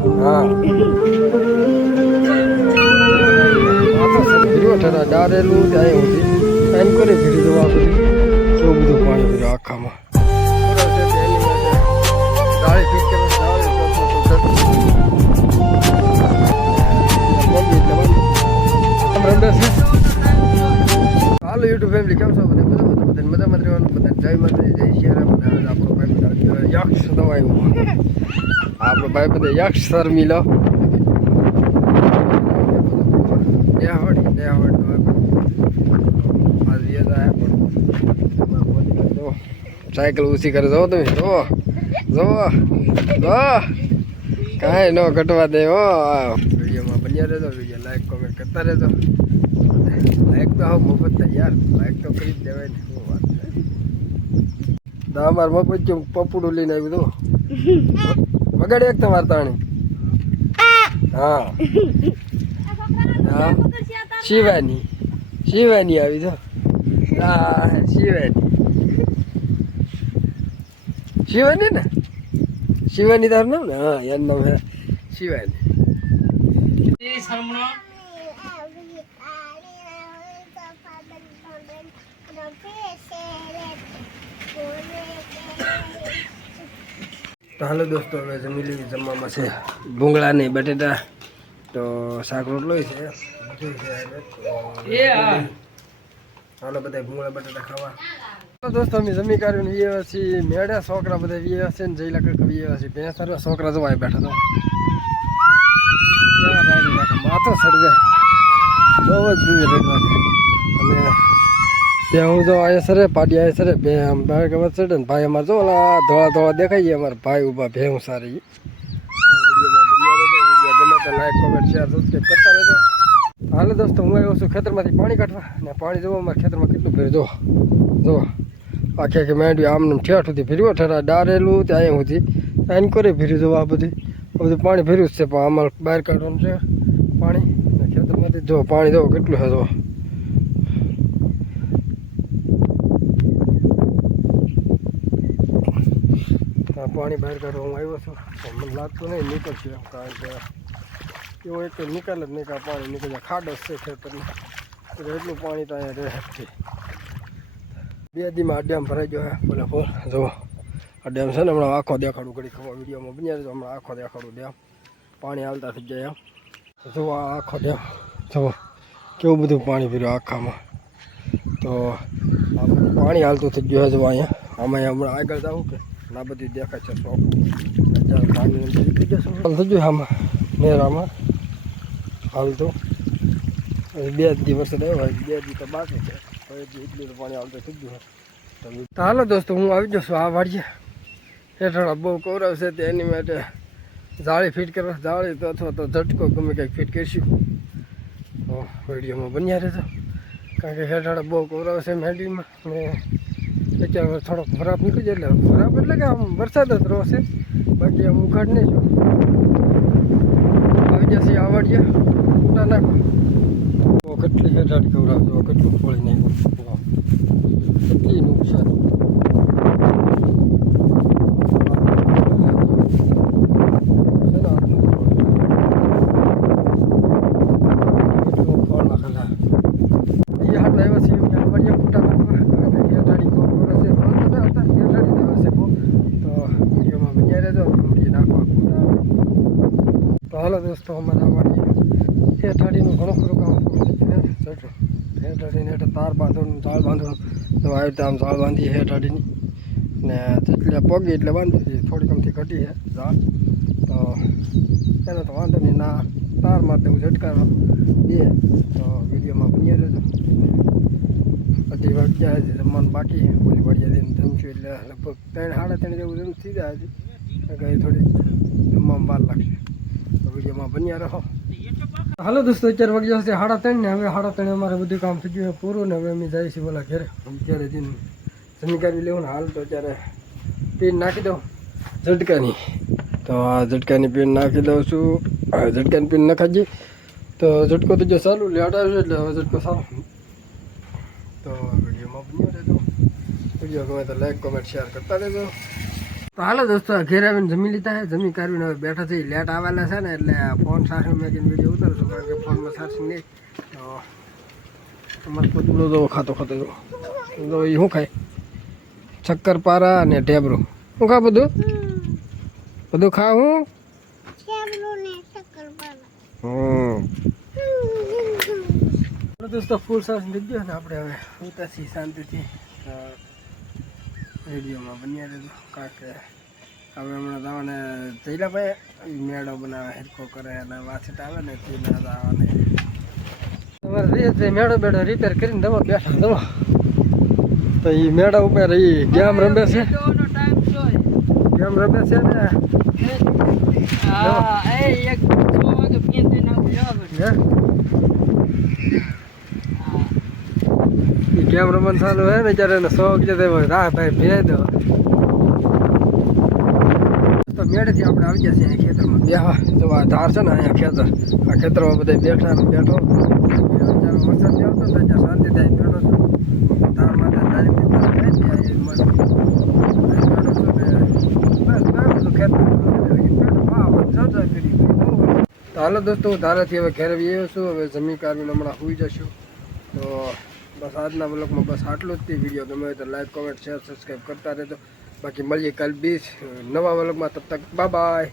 હા ઠરા ડારેલું ત્યાં સુધી એન કરે ભીડી દવા બધી કેવું બધું પાણી પીડ્યું આખામાં દાળી ફીટ કરે હાલો યુટ્યુબ ફેમિલી કેમ છો બધા મજામાં રહેવાનું બધા જય માતા જય શિયારામ આપણો ભાઈ બધા યક્ષ દવાયું આપણો ભાઈ બધા યક્ષ સર મિલો સાયકલ ઊંચી કરે જો તમે જો જો કાંઈ ન ઘટવા દે હો વિડીયોમાં બન્યા રહેજો વિડીયો લાઈક કોમેન્ટ કરતા રહેજો લાઈક તો હા મફત થાય યાર લાઈક તો કરી જ દેવાય ને શું વાત છે અમાર મફત જેમ પપડું લઈને આવ્યું તો વગાડી એક તમારે તાણી હા હા શિવાની આવી તો હા શિવાની ને શિવાની તારું નામ ને હા એનું નામ હે શિવાની તો હાલો દોસ્તો હવે જમી લીધી જમવામાં છે ભૂંગળા ને બટેટા તો શાક રોટલો છે હાલો બધા ભૂંગળા બટેટા ખાવા દોસ્તો અમે જમી કાઢ્યું વીએ છીએ મેળા છોકરા બધા વીએ છે ને જઈ લાખ વીએ છે ભેંસ છોકરા જોવા બેઠા તો માથો સડવે બહુ જ જોઈએ અને ત્યાં હું જો આવ્યા સરે પાડી આવ્યા સરે બે આમ ભાઈ ખબર ચડે ને ભાઈ અમારે જો ઓલા ધોળા દેખાઈ ગયા અમારા ભાઈ ઊભા ભેહું સારી ગમે તો લાઈક કોમેન્ટ શેર સબસ્ક્રાઈબ કરતા રહેજો હાલો દોસ્તો હું આવ્યો છું ખેતરમાંથી પાણી કાઢવા ને પાણી જોવા અમારા ખેતરમાં કેટલું ભર્યું જો આખી માંડવી આમને ઠેઠ સુધી ભીર્યો ઠેરા ડારેલું ત્યાં સુધી એન કરે ભીર્યું જોવા આ બધું પાણી ભર્યું જ છે પણ અમારે બહાર કાઢવાનું છે પાણી ને ખેતરમાંથી જો પાણી જો કેટલું છે જો પાણી બહાર કાઢવા હું આવ્યો છું મને લાગતું નહીં નીકળશે એમ કારણ કે એવો એક નિકાલ જ નહીં કે પાણી નીકળે ખાડ જ છે ખેતરમાં એટલું પાણી તો અહીંયા રહે છે બે દીમાં આ ડેમ ભરાઈ ગયો બોલે ફોર જુઓ આ ડેમ છે ને હમણાં આખો દેખાડું ઘડી ખબર વિડીયોમાં બન્યા રહેજો હમણાં આખો દેખાડું ડેમ પાણી હાલતા થઈ જાય એમ જુઓ આખો ડેમ જુઓ કેવું બધું પાણી પીર્યું આખામાં તો આ બધું પાણી હાલતું થઈ ગયું જુઓ અહીંયા આમાં હમણાં આગળ જવું કે ના બધી દેખાય છે શોખ અત્યારે પાણી થઈ ગયું આમાં નેરામાં હાલતું બે દિવસ આવ્યો બે દી તો બાકી છે એટલું તો પાણી આવતું થઈ ગયું તો હાલો દોસ્તો હું આવી જશું આ વાડીએ હેઠળ બહુ કવરાવશે તે એની માટે જાળી ફિટ કરવા જાળી તો અથવા તો ઝટકો ગમે કંઈક ફિટ કરીશું તો વિડીયોમાં બન્યા રહેજો કારણ કે હેઠળ બહુ કવરાવશે મેંડીમાં ને અત્યારે થોડોક ખરાબ નીકળી જાય એટલે ખરાબ એટલે કે આમ વરસાદ જ રહેશે બાકી આમ ઉખાડ નહીં છું આવી જશે આ વાડીએ ઉટા નાખો તો કેટલી હેઠાડી ખવડાવજો કેટલું ફોળી નાખ્યું કેટલી નુકસાન હાલો દોસ્તો અમારે આ વાડી હેઠાડીનું ઘણું ખરું કામ હેઠાડીને હેઠળ તાર બાંધવાનું ઝાડ બાંધવાનું તો આવી રીતે આમ ઝાડ બાંધીએ હેઠાડીની ને જેટલે પગી એટલે બાંધી દઈએ થોડી કમથી ઘટી છે ઝાડ તો એનો તો વાંધો નહીં ના તાર માટે હું ઝટકારો દઈએ તો વિડીયોમાં બન્યા રહેજો બધી વાગ્યા છે જમવાનું બાકી બોલી વાડિયા દઈને જમશું એટલે લગભગ 3-3:30 જેવું જમ થઈ જાય છે કંઈ થોડી જમવામાં વાર લાગશે વિડીયોમાં બન્યા રહો હાલો દોસ્તો અત્યારે વાગ્યા છે 3:30 ને હવે 3:30 અમારે બધું કામ થઈ ગયું પૂરું ને હવે અમે જઈએ છીએ બોલા ઘરે અત્યારે જઈને જમી કાઢી લેવું ને હાલ તો અત્યારે પીન નાખી દઉં ઝટકાની તો આ ઝટકાની પીન નાખી દઉં છું ઝટકાની પીન નખાજી તો ઝટકો તો જો ચાલુ લેટ આવ્યો એટલે હવે ઝટકો સારો તો વિડીયોમાં બન્યો રહેજો વિડીયો ગમે તો લાઈક કોમેન્ટ શેર કરતા રહેજો તો હાલો દોસ્તો ઘેર આવીને જમી લીધા છે. જમી કરીને હવે બેઠા થઈ. લેટ આવેલા છે ને એટલે ફોન સાથે મેં વિડીયો ઉતારશું કારણ કે ફોનમાં સારશું નહીં. તો અમારે પોતુલો તો ખાતો તો એ શું ખાય શક્કરપારા અને ઢેબરું શું ખા બધું ખા હું દોસ્તો ફૂલ સરસ થઈ ગયો ને આપણે હવે ઉતારશી શાંતિથી રેડિયોમાં બન્યા રહેજો કારણ કે હવે હમણાં દાવાને જઈલા ભાઈ મેળો બનાવે હેરકો કરે અને વાછટ આવે ને તે ના દાવાને તમારે રીતે મેળો બેડો રિપેર કરીને દવા બેઠા દવા તો એ મેળા ઉપર એ ગેમ રમે છે ગેમ રમે છે ને ગેમ રમવાનું ચાલુ હે ને ત્યારે એને શોખ છે રાહ ભાઈ ભેજ દો તો મેળેથી આપણે આવી ગયા છીએ ખેતરમાં બેહવા તો આ ધાર છે ને અહીંયા ખેતર આ ખેતરમાં બધા બેઠા ને બેઠો વરસાદ નહીં આવતો ત્યાં શાંતિ થાય બેઠો છું ધારમાં તો હાલો દોસ્તો હું ધારાથી હવે ઘરે આવ્યો છું. હવે જમી કાઢીને હમણાં સુઈ જશું. તો બસ આજના બ્લોગમાં બસ આટલું જ. વિડીયો ગમે તો લાઈક કોમેન્ટ શેર સબસ્ક્રાઈબ કરતા રહેજો. બાકી મળીએ કાલ બીજ નવા બ્લોગમાં. તબ તક બાય બાય.